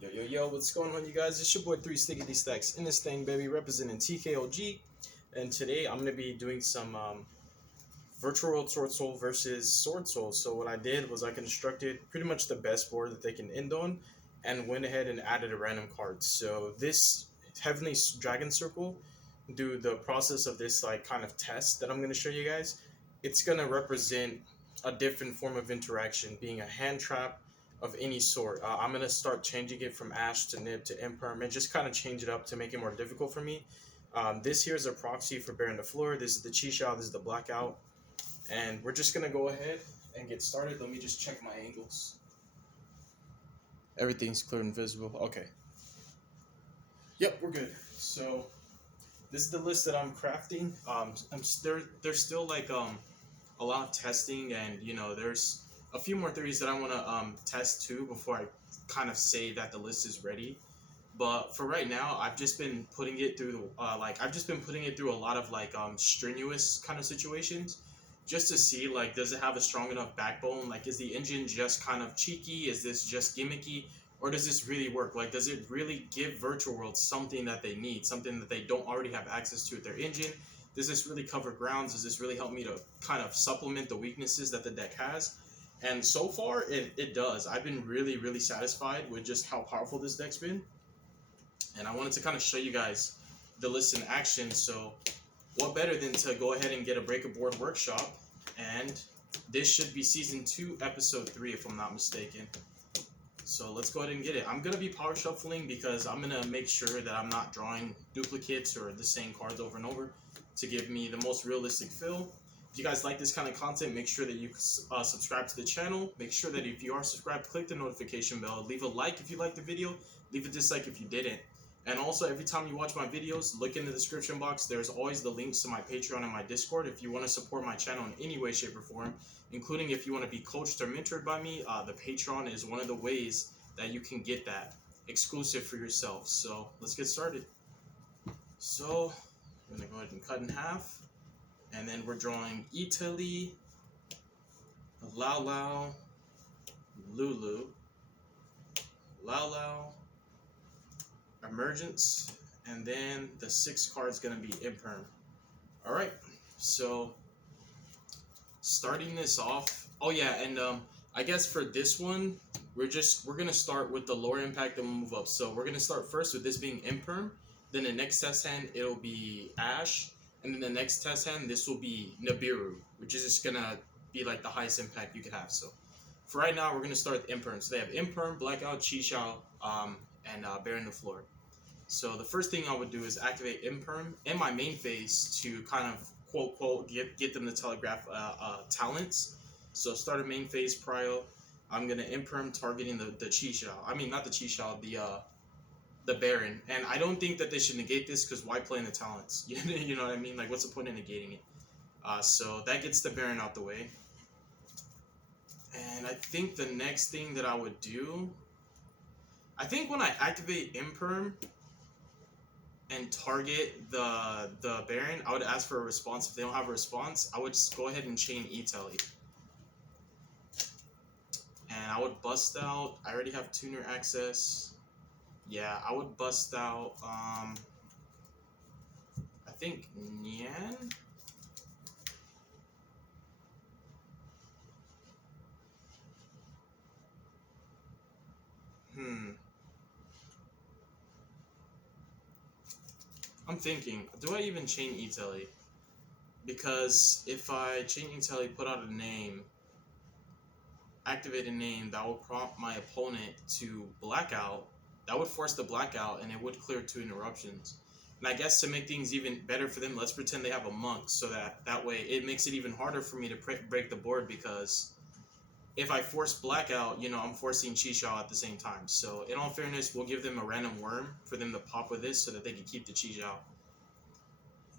Yo, yo, yo, what's going on, you guys? It's your boy 3 Stickity Stacks in this thing, baby, representing TKOG. And today I'm going to be doing some Virtual World Sword Soul versus Sword Soul. So, what I did was I constructed pretty much the best board that they can end on and went ahead and added a random card. So, this Heavenly Dragon Circle, do the process of this, like, kind of test that I'm going to show you guys, it's going to represent a different form of interaction, being a hand trap of any sort. I'm gonna start changing it from Ash to Nib to Imperm and just kind of change it up to make it more difficult for me. This here is a proxy for Baron the Floor. This is the Chi-Shao, this is the Blackout. And we're just gonna go ahead and get started. Let me just check my angles. Everything's clear and visible. Okay. Yep, we're good. So this is the list that I'm crafting. There's still like a lot of testing, and there's a few more theories that I want to test too before I kind of say that the list is ready. But for right now, I've just been putting it through a lot of like strenuous kind of situations, just to see, like, does it have a strong enough backbone? Like, is the engine just kind of cheeky? Is this just gimmicky? Or does this really work? Like, does it really give Virtual World something that they need, something that they don't already have access to with their engine? Does this really cover grounds? Does this really help me to kind of supplement the weaknesses that the deck has? And so far, it does. I've been really, really satisfied with just how powerful this deck's been. And I wanted to kind of show you guys the list in action. So what better than to go ahead and get a Break a Board workshop? And this should be Season 2, Episode 3, if I'm not mistaken. So let's go ahead and get it. I'm going to be power shuffling because I'm going to make sure that I'm not drawing duplicates or the same cards over and over to give me the most realistic feel. If you guys like this kind of content, make sure that you subscribe to the channel. Make sure that if you are subscribed, click the notification bell. Leave a like if you liked the video. Leave a dislike if you didn't. And also, every time you watch my videos, look in the description box. There's always the links to my Patreon and my Discord if you want to support my channel in any way, shape, or form, including if you want to be coached or mentored by me. The Patreon is one of the ways that you can get that exclusive for yourself. So let's get started. So I'm going to go ahead and cut in half. And then we're drawing Italy, Lao Lao, Lulu, Lao Lao, Emergence, and then the 6th card is going to be Imperm. Alright, so starting this off, oh yeah, and I guess for this one, we're going to start with the lower impact and we'll move up. So we're going to start first with this being Imperm, then the next test hand, it'll be Ash, and then the next test hand, this will be Nibiru, which is just going to be like the highest impact you could have. So for right now, we're going to start with Imperm. So they have Imperm, Blackout, Chi-Shao, and Baron the Floor. So the first thing I would do is activate Imperm in my main phase to kind of quote get them to telegraph talents. So start a main phase prio. I'm going to Imperm targeting the Chi-Shao. I mean, not the Chi-Shao, the Baron. And I don't think that they should negate this, because why play in the talents? You know what I mean? Like, what's the point of negating it? So that gets the Baron out the way. And I think the next thing that I would do, I think when I activate Imperm and target the Baron, I would ask for a response. If they don't have a response, I would just go ahead and chain Italy. And I would bust out, I already have tuner access. Yeah, I would bust out, I think Nian? I'm thinking, do I even chain Italy? Because if I chain Italy, put out a name, activate a name, that will prompt my opponent to blackout. That would force the blackout, and it would clear 2 interruptions. And I guess to make things even better for them, let's pretend they have a monk, so that way it makes it even harder for me to break the board, because if I force blackout, I'm forcing Chi-Shao at the same time. So in all fairness, we'll give them a random worm for them to pop with this so that they can keep the Chi-Shao.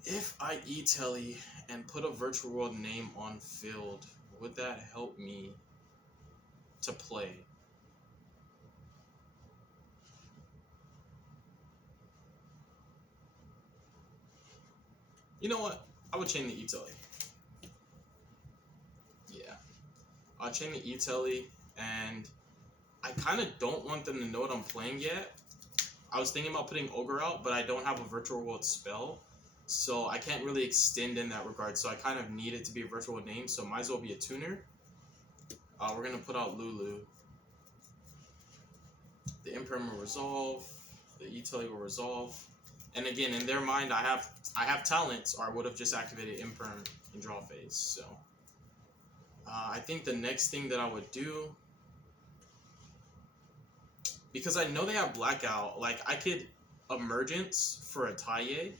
If I E-Telly and put a Virtual World name on field, would that help me to play? You know what? I would chain the E-Telly. Yeah. I'll chain the E-Telly, and I I kind of don't want them to know what I'm playing yet. I was thinking about putting Ogre out, but I don't have a Virtual World spell, so I can't really extend in that regard. So I kind of need it to be a Virtual World name, so might as well be a tuner. We're gonna put out Lulu. The Imperm will resolve. The E-Tele will resolve. And again, in their mind, I have talents, or I would have just activated Imperm in draw phase. So I think the next thing that I would do, because I know they have Blackout, like I could Emergence for a Taie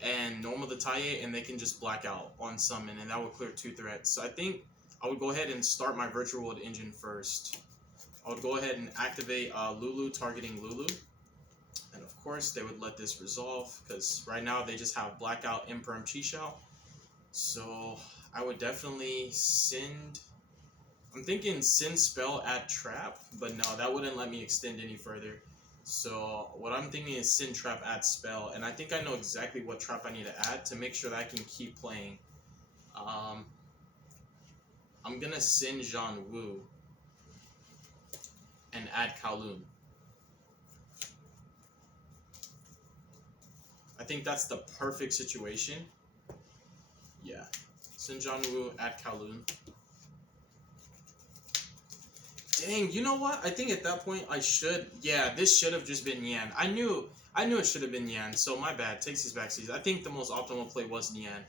and normal the Taie, and they can just Blackout on summon, and that would clear 2 threats. So I think I would go ahead and start my Virtual World engine first. I would go ahead and activate Lulu, targeting Lulu. And of course, they would let this resolve, because right now they just have Blackout, Imperm, Chixiao. So I would definitely send... I'm thinking send spell, add trap, but no, that wouldn't let me extend any further. So what I'm thinking is send trap, add spell, and I think I know exactly what trap I need to add to make sure that I can keep playing. I'm gonna send Zhan Wu and add Kowloon. I think that's the perfect situation. Yeah, send Zhan Wu, add Kowloon. Dang, you know what? I think at that point I should... Yeah, this should have just been Nian. I knew it should have been Nian, so my bad. Takes these backsies. I think the most optimal play was Nian.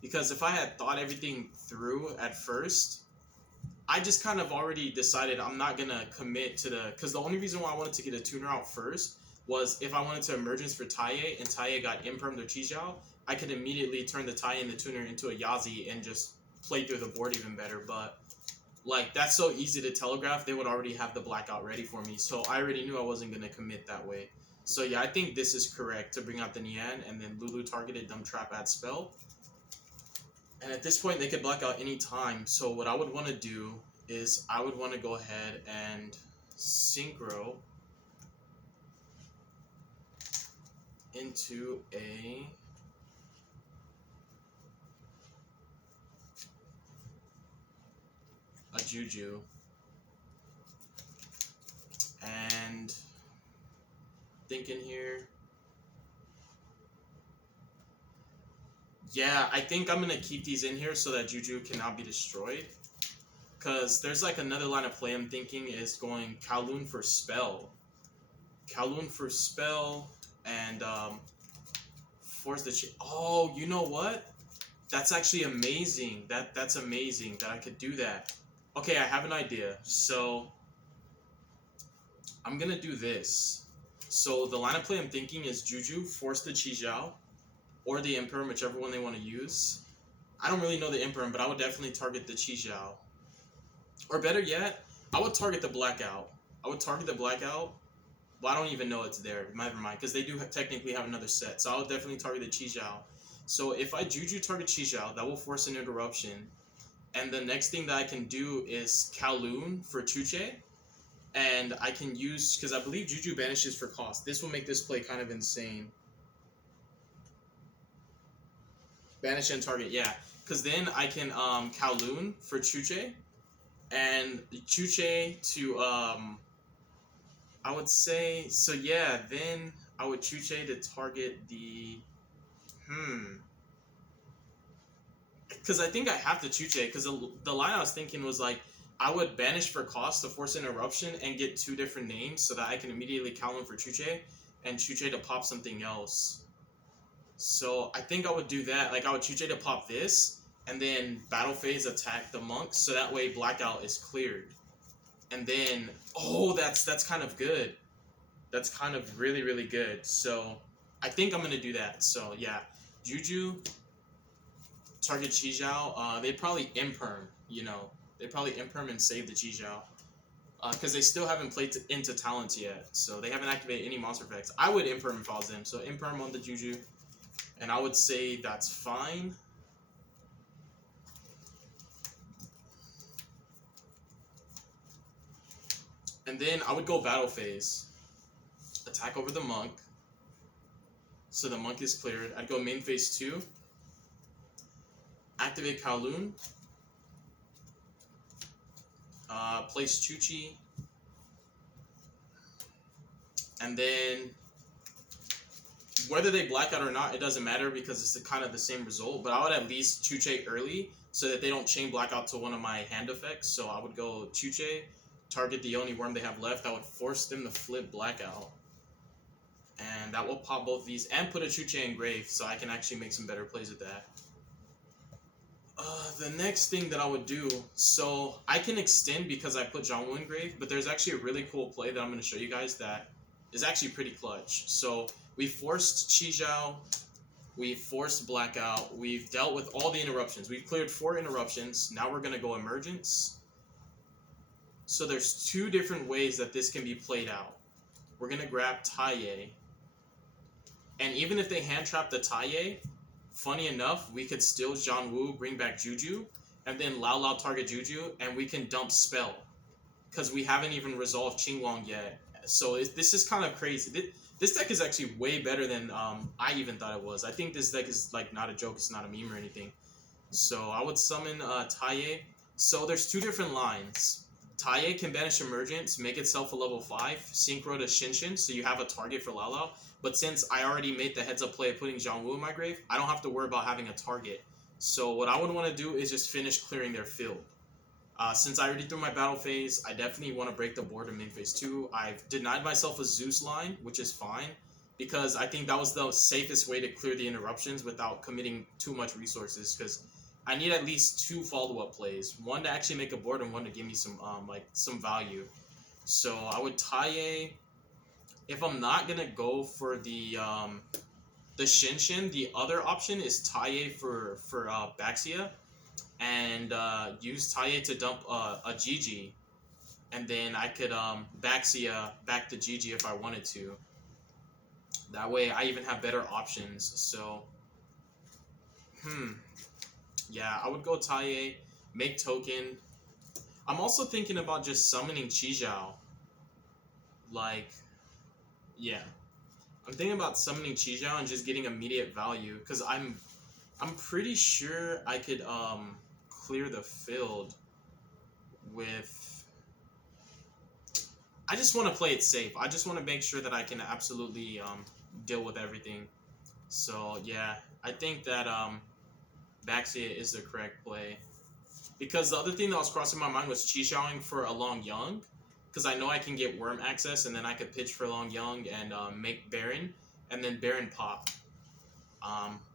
Because if I had thought everything through at first, I just kind of already decided I'm not going to commit to the... Because the only reason why I wanted to get a tuner out first was if I wanted to Emergence for Taie, and Taie got Imperm or Chixiao, I could immediately turn the Taie and the tuner into a Yazi and just play through the board even better, but... Like, that's so easy to telegraph, they would already have the Blackout ready for me, so I already knew I wasn't going to commit that way. So yeah, I think this is correct to bring out the Nian, and then Lulu targeted, dumb trap, add spell. And at this point, they could Blackout any time, so what I would want to do is I would want to go ahead and Synchro into a... Juju, and thinking here, yeah, I think I'm gonna keep these in here so that Juju cannot be destroyed, because there's like another line of play I'm thinking is going Kowloon for spell, and force the oh, you know what? That's actually amazing. That's amazing that I could do that. Okay, I have an idea. So I'm gonna do this. So the line of play I'm thinking is Juju, force the Chixiao, or the Imperm, whichever one they want to use. I don't really know the Imperm, but I would definitely target the Chixiao. Or better yet, I would target the Blackout. Well, I don't even know it's there. Never mind, because they do technically have another set. So I would definitely target the Chixiao. So if I Juju target Chixiao, that will force an interruption. And the next thing that I can do is Kowloon for Chuche. And I can use, because I believe Juju banishes for cost. This will make this play kind of insane. Banish and target, yeah. Because then I can Kowloon for Chuche. And Chuche to, I would say, so yeah, then I would Chuche to target the, because I think I have to Chuche, because the line I was thinking was like, I would banish for cost to force interruption and get 2 different names so that I can immediately Kowloon for Chuche and Chuche to pop something else. So I think I would do that. Like I would Chuche to pop this and then battle phase attack the monk so that way Blackout is cleared. And then, oh, that's kind of good. That's kind of really, really good. So I think I'm going to do that. So yeah, Juju, target Chixiao. They'd probably Imperm, you know. They probably Imperm and save the Chixiao. Because they still haven't played into talents yet. So they haven't activated any monster effects. I would Imperm if I was them. So Imperm on the Juju. And I would say that's fine. And then I would go battle phase. Attack over the monk. So the monk is cleared. I'd go main phase 2. Activate Kowloon. Place Chuchi. And then whether they black out or not, it doesn't matter because it's kind of the same result. But I would at least Chuche early so that they don't chain blackout to one of my hand effects. So I would go Chuche, target the only worm they have left. I would force them to flip blackout. And that will pop both of these and put a Chuche in grave so I can actually make some better plays with that. The next thing that I would do, so I can extend because I put Zhangwu in grave, but there's actually a really cool play that I'm going to show you guys that is actually pretty clutch. So we forced Chi Zhao, we forced blackout, we've dealt with all the interruptions. We've cleared 4 interruptions. Now we're going to go emergence. So there's 2 different ways that this can be played out. We're going to grab Taiye. And even if they hand trap the Taiye, funny enough, we could still Zhangwu, bring back Juju, and then Lao Lao target Juju, and we can dump spell. Because we haven't even resolved Qinglong yet. So this is kind of crazy. This deck is actually way better than I even thought it was. I think this deck is like not a joke, it's not a meme or anything. So I would summon Taiye. So there's 2 different lines. Taiye can banish Emergence, make itself a level 5, synchro to Shinshin, so you have a target for Lao Lao. But since I already made the heads-up play of putting Zhangwu in my grave, I don't have to worry about having a target. So what I would want to do is just finish clearing their field. Since I already threw my battle phase, I definitely want to break the board in main phase 2. I've denied myself a Zeus line, which is fine, because I think that was the safest way to clear the interruptions without committing too much resources, because I need at least 2 follow-up plays. One to actually make a board and one to give me some value. So I would Taiye. If I'm not gonna go for the Shinshin, the other option is Taiye for Baxia, and use Taiye to dump a GG, and then I could Baxia back to GG if I wanted to. That way I even have better options. So yeah, I would go Taiye, make token. I'm also thinking about just summoning Chi Zhao. Like, yeah. I'm thinking about summoning Chi Zhao and just getting immediate value, because I'm pretty sure I could clear the field with... I just want to play it safe. I just want to make sure that I can absolutely deal with everything. So yeah, I think that Baxia is the correct play. Because the other thing that was crossing my mind was Chi Zhaoing for a Long Young, because I know I can get Worm access, and then I could pitch for Long Young and make Baron, and then Baron pop.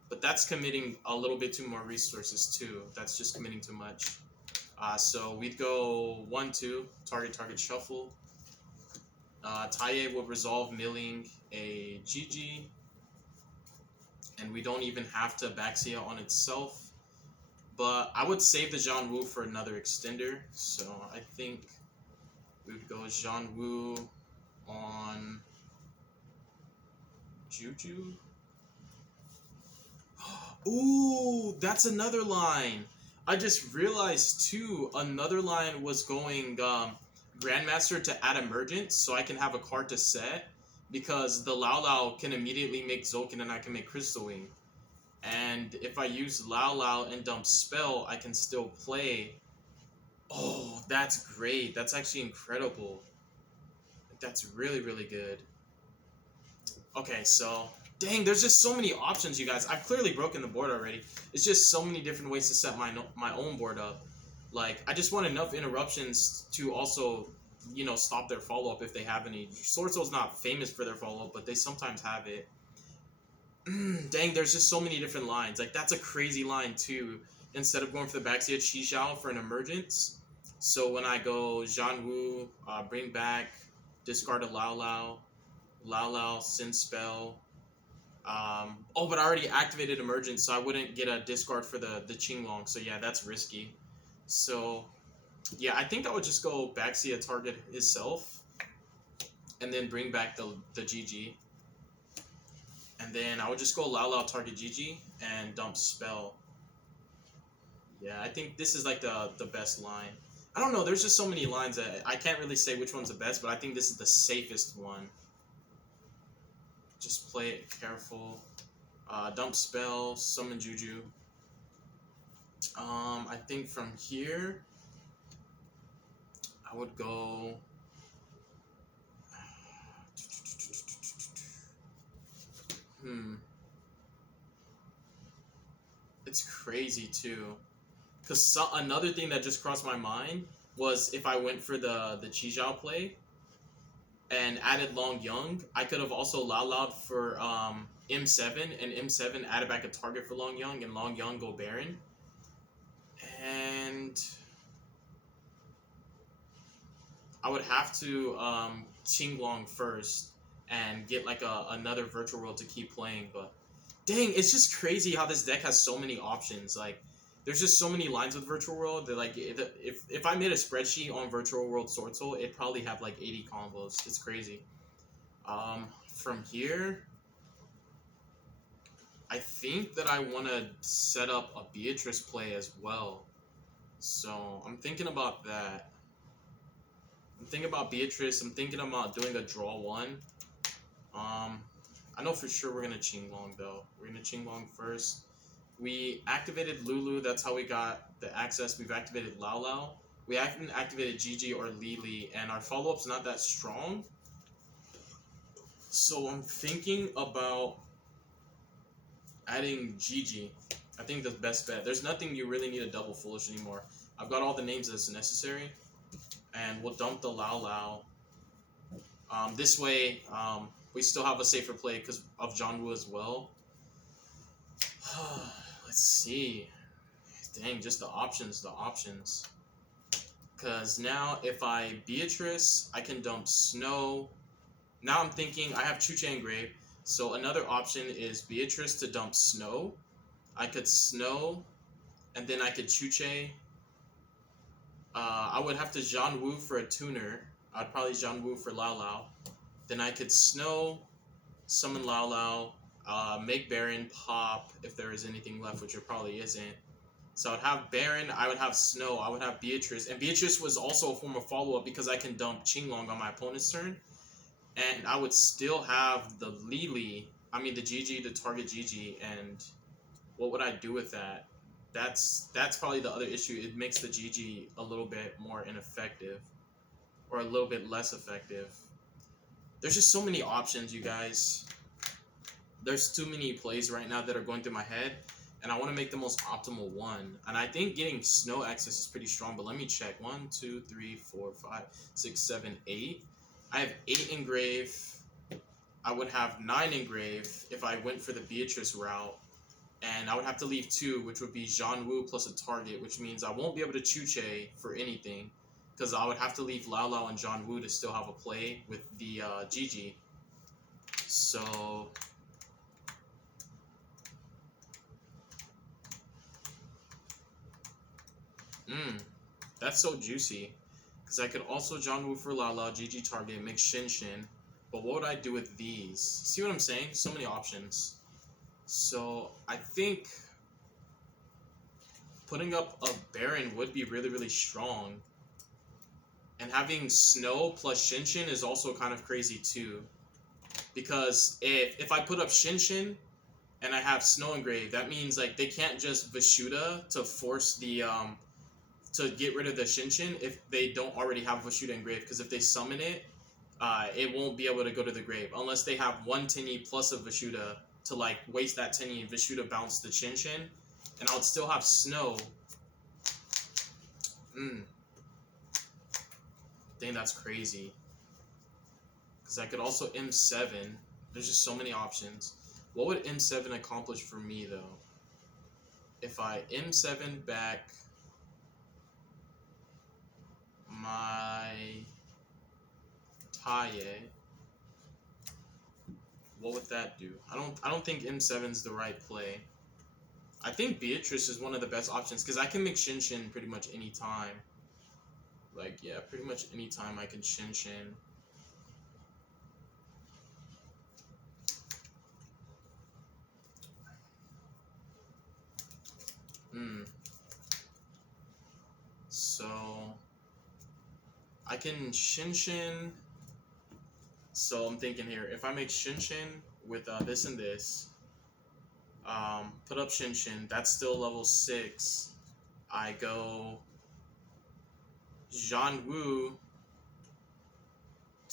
But that's committing a little bit too more resources too. That's just committing too much. So we'd go 1-2, target shuffle. Taiye would resolve milling a GG, and we don't even have to Baxia on itself. But I would save the Zhangwu for another extender, so I think we would go Zhangwu on Juju. Ooh, that's another line. I just realized too, another line was going Grandmaster to add Emergence, so I can have a card to set, because the Lao Lao can immediately make Zulkin and I can make Crystal Wing. And if I use Lao Lao and dump spell, I can still play. Oh, that's great. That's actually incredible. That's really, really good. Okay, so... Dang, there's just so many options, you guys. I've clearly broken the board already. It's just so many different ways to set my own board up. Like, I just want enough interruptions to also, you know, stop their follow-up if they have any. SWORDSOUL's not famous for their follow-up, but they sometimes have it. Dang, there's just so many different lines. Like, that's a crazy line, too. Instead of going for the Baxia Chi Zhao for an Emergence. So when I go Zhangwu, bring back, discard a Lao Lao, Lao Lao, Sin Spell. Oh, but I already activated Emergence, so I wouldn't get a discard for the Qinglong. So yeah, that's risky. So yeah, I think I would just go Baxia target itself, and then bring back the GG. And then I would just go Lao Lao target GG and dump spell. Yeah, I think this is like the best line. I don't know, there's just so many lines that I can't really say which one's the best, but I think this is the safest one. Just play it careful. Dump spell, summon Juju. I think from here, I would go... it's crazy too. Because another thing that just crossed my mind was if I went for the Chijao play and added Long Young, I could have also Lao for M7, and M7 added back a target for Long Young, and Long Young go Baron. And I would have to Qinglong first and get like another virtual world to keep playing. But dang, it's just crazy how this deck has so many options. Like, there's just so many lines with virtual world that, like, if I made a spreadsheet on virtual world SWORDSOUL, it'd probably have like 80 combos. It's crazy. From here, I think that I want to set up a Beatrice play as well. So I'm thinking about that. I'm thinking about Beatrice. I'm thinking about doing a draw one. I know for sure we're gonna Qinglong though. We're gonna Qinglong first. We activated Lulu. That's how we got the access. We've activated Lao Lao. We haven't activated Gigi or Lili, and our follow-up's not that strong. So I'm thinking about adding Gigi. I think the best bet. There's nothing you really need a double foolish anymore. I've got all the names that's necessary, and we'll dump the Lao Lao. This way, we still have a safer play because of John Woo as well. Let's see. Dang, just the options. Because now if I Beatrice, I can dump Snow. Now I'm thinking I have Chuche engraved. So another option is Beatrice to dump Snow. I could Snow, and then I could Chuche. I would have to Jean Wu for a tuner. I'd probably Jean Wu for Lao Lao. Then I could Snow, summon Lao Lao, make Baron pop if there is anything left, which there probably isn't. So I'd have Baron, I would have Snow, I would have Beatrice. And Beatrice was also a form of follow-up because I can dump Qinglong on my opponent's turn. And I would still have the Lili, the Gigi, the target Gigi, and what would I do with that? That's probably the other issue. It makes the Gigi a little bit more ineffective, or a little bit less effective. There's just so many options, you guys. There's too many plays right now that are going through my head, and I want to make the most optimal one. And I think getting Snow access is pretty strong, but let me check. 1, 2, 3, 4, 5, 6, 7, 8. I have 8 engrave. I would have 9 engrave if I went for the Beatrice route. And I would have to leave 2, which would be Jean Wu plus a target, which means I won't be able to Chuche for anything, because I would have to leave Lao Lao and Jean Wu to still have a play with the Gigi. So that's so juicy. Because I could also John Woo for Lao Lao, Gigi target, make Shin Shin. But what would I do with these? See what I'm saying? So many options. So I think putting up a Baron would be really, really strong. And having Snow plus Shin Shin is also kind of crazy too. Because if I put up Shin Shin and I have Snow engraved, that means like they can't just Vishuda to force the to get rid of the Shin Shin if they don't already have Vishuda engraved. Because if they summon it, it won't be able to go to the grave unless they have 1 Tinny plus a Vishuda to like waste that Tinny and Vishuda bounce the Shin Shin, and I would still have Snow. Dang, that's crazy. Because I could also M7. There's just so many options. What would M7 accomplish for me though? If I M7 back my Taye, what would that do? I don't think M7's the right play. I think Beatrice is one of the best options because I can make Shin Shin pretty much any time. Like, yeah, pretty much any time I can Shin Shin. So I can Shin Shin. So I'm thinking here, if I make Shin Shin with this and this, put up Shin Shin, that's still level 6. I go Jean Wu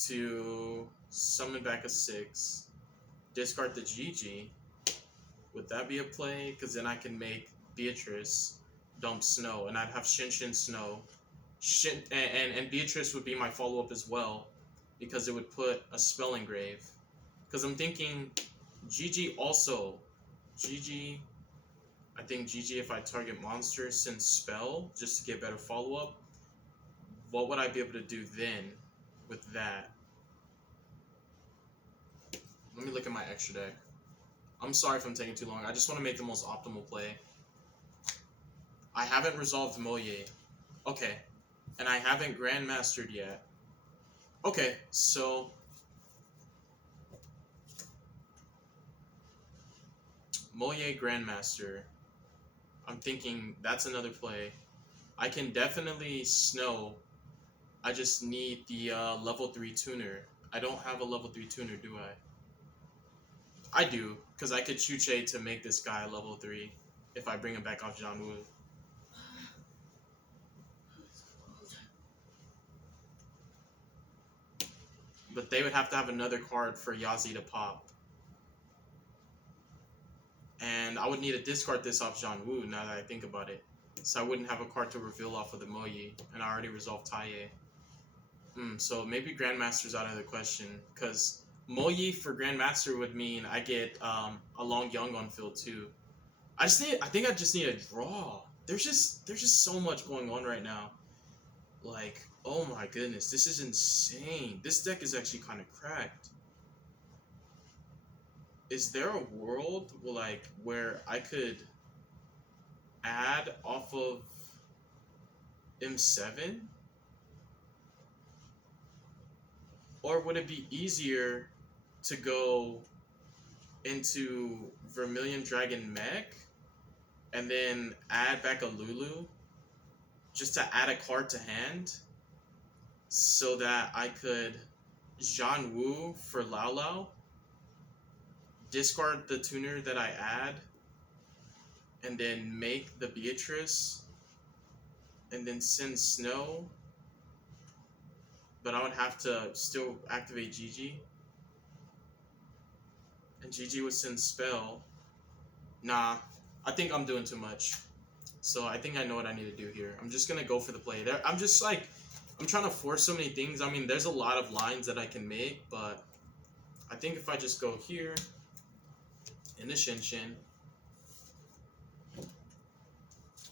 to summon back a 6, discard the Gigi. Would that be a play? Because then I can make Beatrice, dump Snow, and I'd have Shin Snow. And Beatrice would be my follow up as well, because it would put a spell engrave. Because I'm thinking, GG also, GG. I think GG if I target monster since spell just to get better follow up. What would I be able to do then with that? Let me look at my extra deck. I'm sorry if I'm taking too long. I just want to make the most optimal play. I haven't resolved Moye. Okay. And I haven't Grandmastered yet. Okay, so... Moye Grandmaster. I'm thinking that's another play. I can definitely Snow. I just need the level 3 tuner. I don't have a level 3 tuner, do I? I do, because I could Chuche to make this guy level 3 if I bring him back off John Woo. But they would have to have another card for Yazi to pop. And I would need to discard this off John Woo now that I think about it. So I wouldn't have a card to reveal off of the Moye. And I already resolved Taiye. So maybe Grandmaster's out of the question. Because Moye for Grandmaster would mean I get a Long Young on field too. I think I just need a draw. There's just so much going on right now. Like, oh my goodness, this is insane. This deck is actually kind of cracked. Is there a world where I could add off of M7? Or would it be easier to go into Vermilion Dragon Mech and then add back a Lulu just to add a card to hand so that I could Jean Wu for Lao Lao, discard the tuner that I add, and then make the Beatrice, and then send Snow, but I would have to still activate Gigi, and Gigi would send Spell. Nah, I think I'm doing too much. So I think I know what I need to do here. I'm just gonna go for the play. I'm trying to force so many things. I mean, there's a lot of lines that I can make, but I think if I just go here, in the Shin,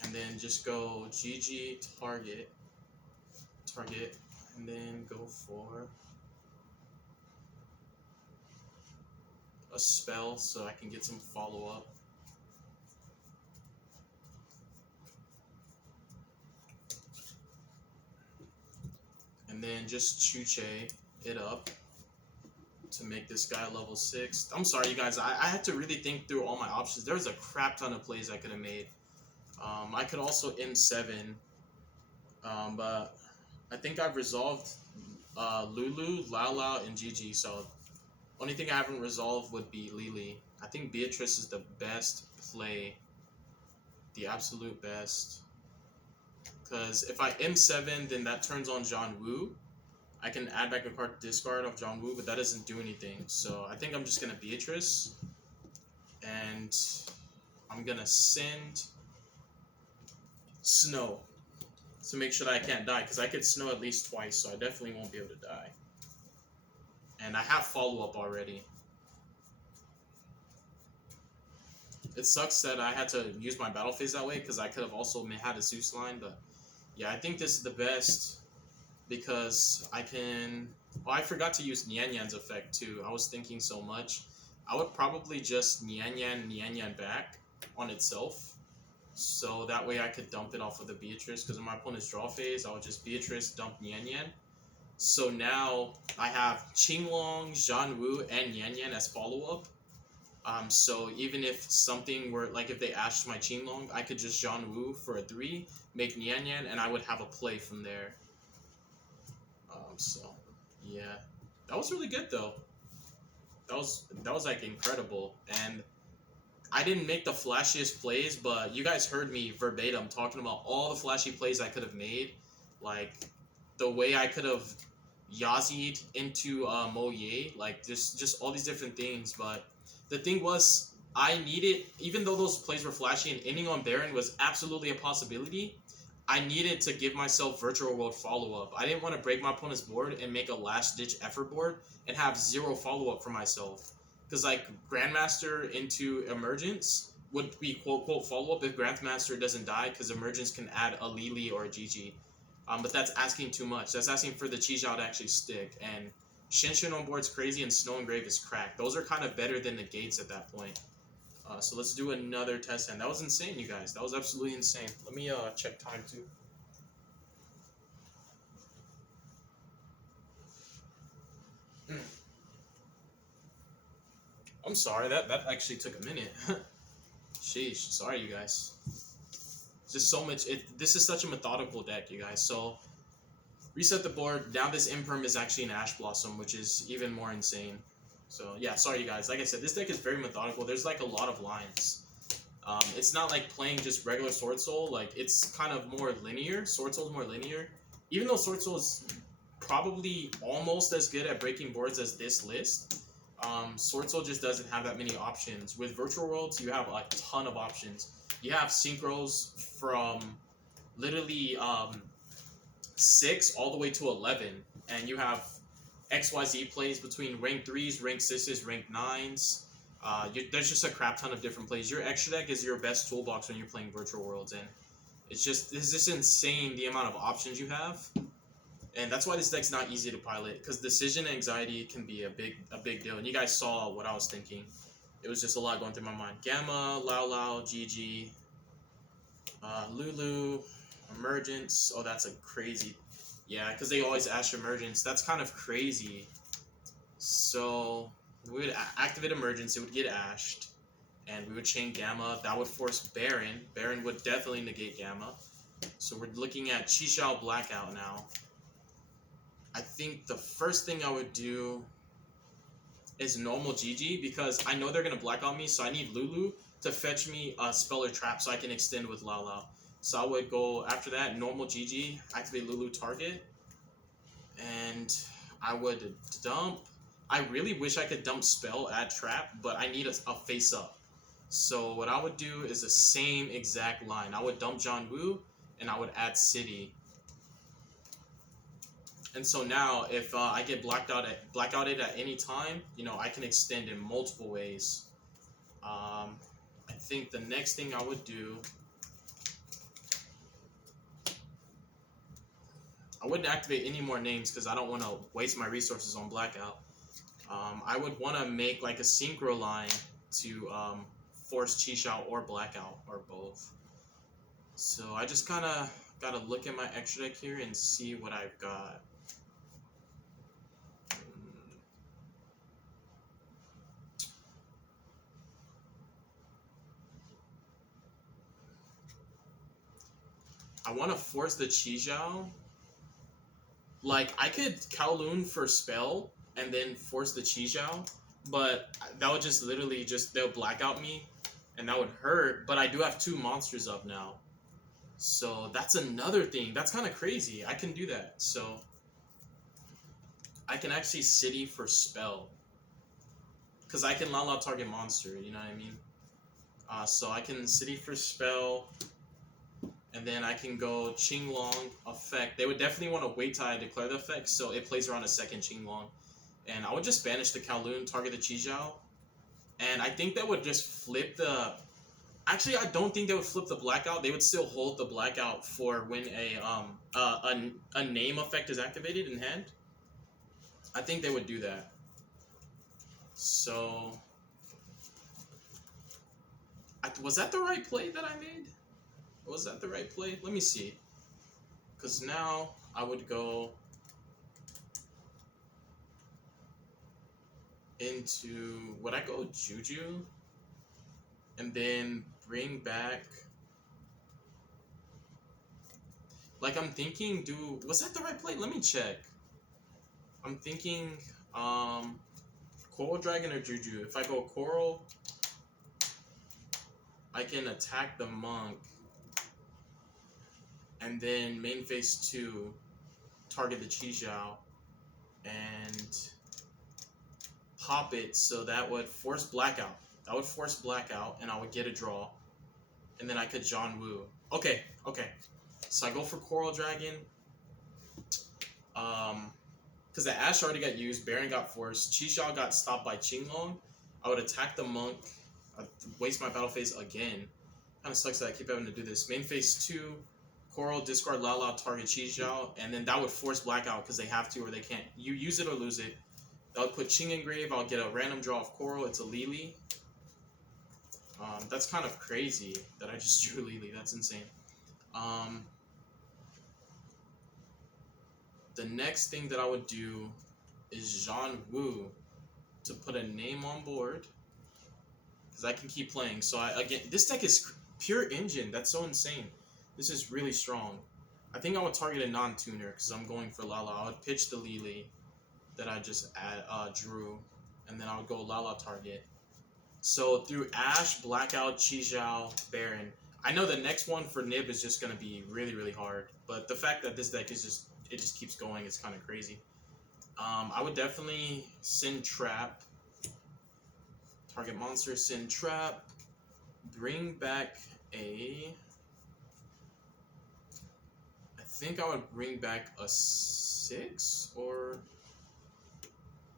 and then just go GG, target, and then go for a spell so I can get some follow-up. And then just Chuche it up to make this guy level 6. I'm sorry, you guys. I had to really think through all my options. There's a crap ton of plays I could have made. I could also M7. But I think I've resolved Lulu, Lao Lao, and Gigi. So only thing I haven't resolved would be Lily. I think Beatrice is the best play. The absolute best. Because if I M7, then that turns on John Woo. I can add back a card to discard of John Woo, but that doesn't do anything. So I think I'm just going to Beatrice. And I'm going to send Snow to make sure that I can't die. Because I could Snow at least twice, so I definitely won't be able to die. And I have follow-up already. It sucks that I had to use my battle phase that way, because I could have also had a Zeus line, but yeah, I think this is the best because I can... Well, I forgot to use Nian Yan's effect too. I was thinking so much. I would probably just Nian Yan back on itself, so that way I could dump it off of the Beatrice, because in my opponent's draw phase, I would just Beatrice, dump Nian Yan. So now I have Qinglong, Zhan Wu, and Nian Yan as follow-up. So even if something were, like if they ashed my Qinglong, I could just Zhan Wu for a 3, make Nian Yan, and I would have a play from there. So, yeah. That was really good, though. That was like, incredible. And I didn't make the flashiest plays, but you guys heard me verbatim talking about all the flashy plays I could have made. Like, the way I could have Yazi'd into Moye. Like, just all these different things, but... The thing was, I needed, even though those plays were flashy and ending on Baron was absolutely a possibility, I needed to give myself Virtual World follow-up. I didn't want to break my opponent's board and make a last-ditch effort board and have zero follow-up for myself. Because, like, Grandmaster into Emergence would be quote-quote follow-up if Grandmaster doesn't die, because Emergence can add a Lili or a GG. But that's asking too much. That's asking for the Chi Zhao to actually stick. And Shinshin on board's crazy and Snow Engrave is cracked. Those are kind of better than the Gates at that point. So let's do another test hand. That was insane, you guys. That was absolutely insane. Let me check time too. I'm sorry, that actually took a minute. Sheesh, sorry you guys. Just so much. This is such a methodical deck, you guys. So reset the board. Now this Imperm is actually an Ash Blossom, which is even more insane. So yeah, sorry you guys. Like I said, this deck is very methodical. There's like a lot of lines. It's not like playing just regular Sword Soul. Like, it's kind of more linear. Sword Soul is more linear. Even though Sword Soul is probably almost as good at breaking boards as this list, Sword Soul just doesn't have that many options. With Virtual Worlds, you have a ton of options. You have synchros from literally 6 all the way to 11. And you have XYZ plays between rank 3s, rank 6s, rank 9s. There's just a crap ton of different plays. Your extra deck is your best toolbox when you're playing Virtual Worlds, and it's just insane the amount of options you have, and that's why this deck's not easy to pilot, because decision anxiety can be a big deal. And you guys saw what I was thinking. It was just a lot going through my mind. Gamma, Lao Lao, GG, Lulu, Emergence. Oh, that's a crazy. Yeah, because they always ash Emergence. That's kind of crazy. So we would activate Emergence, it would get ashed, and we would chain Gamma. That would force Baron. Baron would definitely negate Gamma. So we're looking at Chi Zhao Blackout now. I think the first thing I would do is normal GG, because I know they're going to blackout me, so I need Lulu to fetch me a spell or trap so I can extend with Lao Lao. So I would go after that, normal GG, activate Lulu target, and I would dump. I really wish I could dump spell, add trap, but I need a face up. So what I would do is the same exact line. I would dump John Woo, and I would add City. And so now, if I get blackouted at any time, you know, I can extend in multiple ways. I think the next thing I would do, I wouldn't activate any more names because I don't want to waste my resources on blackout. I would want to make like a synchro line to force Chi Zhao or blackout or both. So I just kind of got to look at my extra deck here and see what I've got. I want to force the Chi Zhao. Like, I could Kowloon for spell and then force the Chi Zhao, but that would just literally they'll blackout me, and that would hurt, but I do have 2 monsters up now. So that's another thing. That's kind of crazy. I can do that. So I can actually City for spell, because I can Lao Lao target monster, you know what I mean? So I can City for spell, and then I can go Qinglong effect. They would definitely want to wait till I declare the effect, so it plays around a second Qinglong. And I would just banish the Kowloon, target the Chi Zhao. And I think that would just flip the... Actually, I don't think they would flip the blackout. They would still hold the blackout for when a name effect is activated in hand. I think they would do that. So... was that the right play that I made? Was that the right play? Let me see. Because now I would go into... Would I go Juju? And then bring back... Like, I'm thinking, was that the right play? Let me check. I'm thinking, Coral Dragon or Juju. If I go Coral, I can attack the Monk. And then main phase 2, target the Chi Zhao. And pop it, so that would force blackout. That would force blackout, and I would get a draw. And then I could John Woo. Okay. So I go for Coral Dragon. Because the Ash already got used, Baron got forced, Chi-Xiao got stopped by Qinglong. I would attack the Monk. I'd waste my battle phase again. Kind of sucks that I keep having to do this. Main phase 2, Coral, discard Lao, target Chi-Xiao, and then that would force blackout because they have to or they can't. You use it or lose it. That would put Qing in grave. I'll get a random draw of Coral. It's a Lili. That's kind of crazy that I just drew Lili. That's insane. The next thing that I would do is Zhan Wu to put a name on board because I can keep playing. So again, this deck is pure engine. That's so insane. This is really strong. I think I would target a non-tuner because I'm going for Lala. I would pitch the Lili that I just drew, and then I would go Lala target. So through Ash, Blackout, Chi-Xiao, Baron, I know the next one for Nib is just going to be really, really hard. But the fact that this deck is just, it just keeps going is kind of crazy. I would definitely Sin Trap. Target monster, Sin Trap. Bring back a... I think I would bring back a 6 or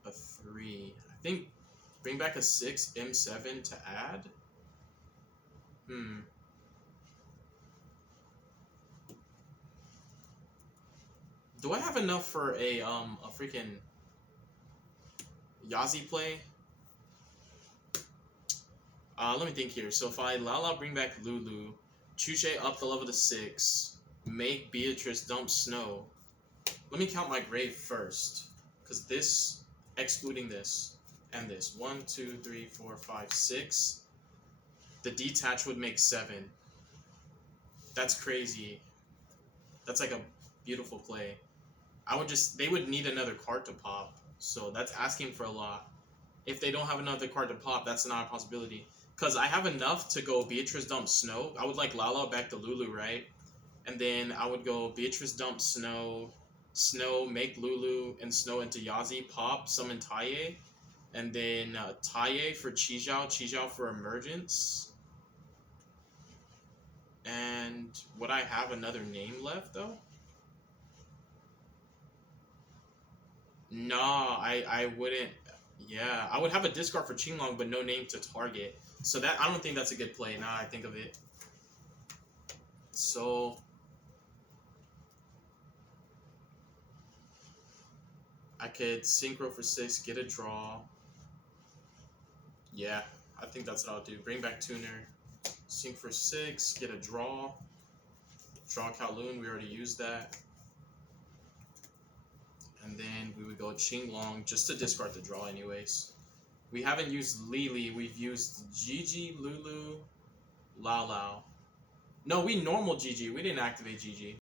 a 3. I think bring back a 6 M7 to add. Do I have enough for a freaking Yazi play? Let me think here. So if I Lala bring back Lulu, Chuche up the level to 6, make Beatrice dump Snow. Let me count my grave first, because this, excluding this, and this. 1, 2, 3, 4, 5, 6. The detach would make 7. That's crazy. That's like a beautiful play. They would need another card to pop, so that's asking for a lot. If they don't have another card to pop, that's not a possibility. Because I have enough to go Beatrice dump Snow. I would like Lala back to Lulu, right? And then I would go Beatrice dump Snow, Snow make Lulu and Snow into Yazi, pop, summon Taiye, and then Taiye for Chi-Xiao, Chi-Xiao for Emergence. And would I have another name left though? No, I wouldn't. Yeah, I would have a discard for Qinglong, but no name to target. So that, I don't think that's a good play now I think of it. So I could Synchro for 6, get a draw. Yeah, I think that's what I'll do. Bring back Tuner, Sync for 6, get a draw. Draw Kowloon, we already used that. And then we would go Qinglong just to discard the draw anyways. We haven't used Lili, we've used Gigi, Lulu, Lao Lao. No, we normal Gigi, we didn't activate Gigi.